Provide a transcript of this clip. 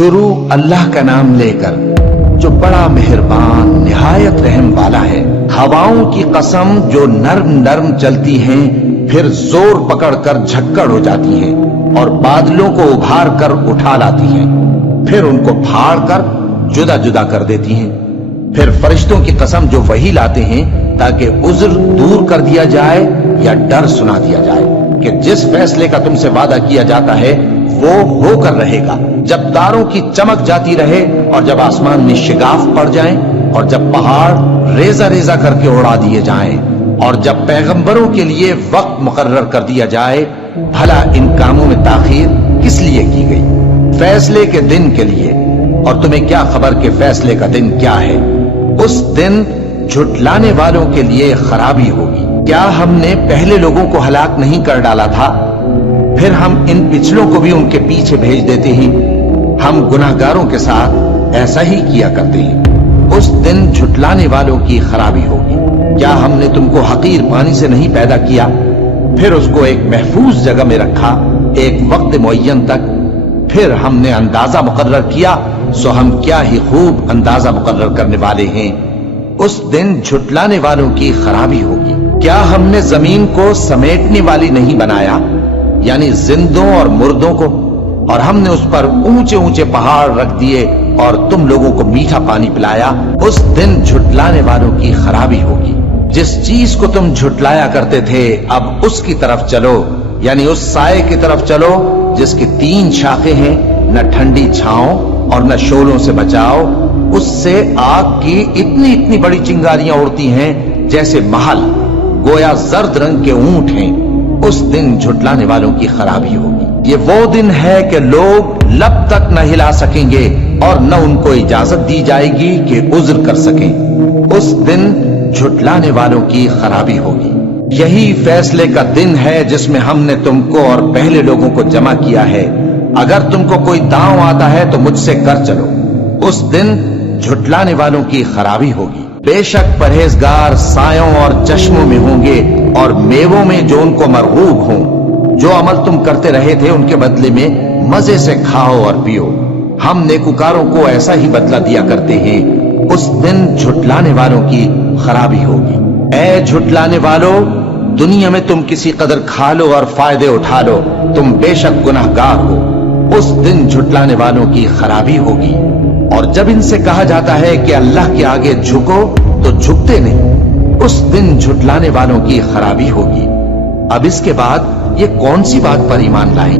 शुरू अल्लाह का नाम लेकर जो बड़ा मेहरबान निहायत रहम वाला है। हवाओं की कसम जो नर्म नर्म चलती हैं फिर जोर पकड़कर झक्कड़ हो जाती हैं और बादलों को उभार कर उठा लाती हैं, फिर उनको फाड़ कर जुदा जुदा कर देती हैं। फिर फरिश्तों की कसम जो वही लाते हैं ताकि उज्र दूर कर दिया जाए या डर सुना दिया जाए कि जिस फैसले का तुमसे वादा किया जाता है वो होकर रहेगा। जब तारों की चमक जाती रहे और जब आसमान में शिगाफ पड़ जाएं और जब पहाड़ रेजा रेजा करके उड़ा दिए जाएं और जब पैगंबरों के लिए वक्त मुकर्रर कर दिया जाए, भला इन कामों में ताखीर किस लिए की गई? फैसले के दिन के लिए। और तुम्हें क्या खबर कि फैसले का दिन क्या है? उस दिन झुटलाने वालों के लिए खराबी होगी। क्या हमने पहले लोगों को हलाक नहीं कर डाला था? फिर हम इन पिछलों को भी उनके पीछे भेज देते हैं। हम गुनाहगारों के साथ ऐसा ही किया करते हैं। उस दिन झुटलाने वालों की खराबी होगी। क्या हमने तुमको हकीर पानी से नहीं पैदा किया, फिर उसको एक महफूज जगह में रखा एक वक्त मुअय्यन तक, फिर हमने अंदाजा मुकर्रर किया, सो हम क्या ही खूब अंदाजा मुकर्रर करने वाले हैं। उस दिन झुटलाने वालों की खराबी होगी। क्या हमने जमीन को समेटने वाली नहीं बनाया, यानी जिंदों और मुर्दों को, और हमने उस पर ऊंचे ऊंचे पहाड़ रख दिए और तुम लोगों को मीठा पानी पिलाया। उस दिन झुटलाने वालों की खराबी होगी। जिस चीज को तुम झुटलाया करते थे अब उसकी तरफ चलो, यानी उस साये की तरफ चलो जिसकी 3 शाखें हैं, न ठंडी छांव और न शोलों से बचाओ। उससे आग की इतनी इतनी बड़ी चिंगारियां उड़ती हैं जैसे महल, गोया जर्द रंग के ऊंट हैं। उस दिन झुटलाने वालों की खराबी होगी। ये वो दिन है कि लोग लब तक न हिला सकेंगे और न उनको इजाजत दी जाएगी कि उज्र कर सकें। उस दिन झुटलाने वालों की खराबी होगी। यही फैसले का दिन है जिसमें हमने तुमको और पहले लोगों को जमा किया है। अगर तुमको कोई दांव आता है तो मुझसे कर चलो। उस दिन झुटलाने वालों की खराबी होगी। बेशक परहेजगार सायों और चश्मों में होंगे और मेवों में जो उनको मरगूब हों। जो अमल तुम करते रहे थे उनके बदले में मजे से खाओ और पियो। हम नेकुकारों को ऐसा ही बदला दिया करते हैं। उस दिन झुटलाने वालों की खराबी होगी। ऐ झुटलाने वालों, दुनिया में तुम किसी कदर खा लो और फायदे उठा लो, तुम बेशक गुनाहगार हो। उस दिन झुटलाने वालों की खराबी होगी। और जब इनसे कहा जाता है कि अल्लाह के आगे झुको तो झुकते नहीं। उस दिन झुटलाने वालों की खराबी होगी। अब इसके बाद ये कौन सी बात पर ईमान लाएं?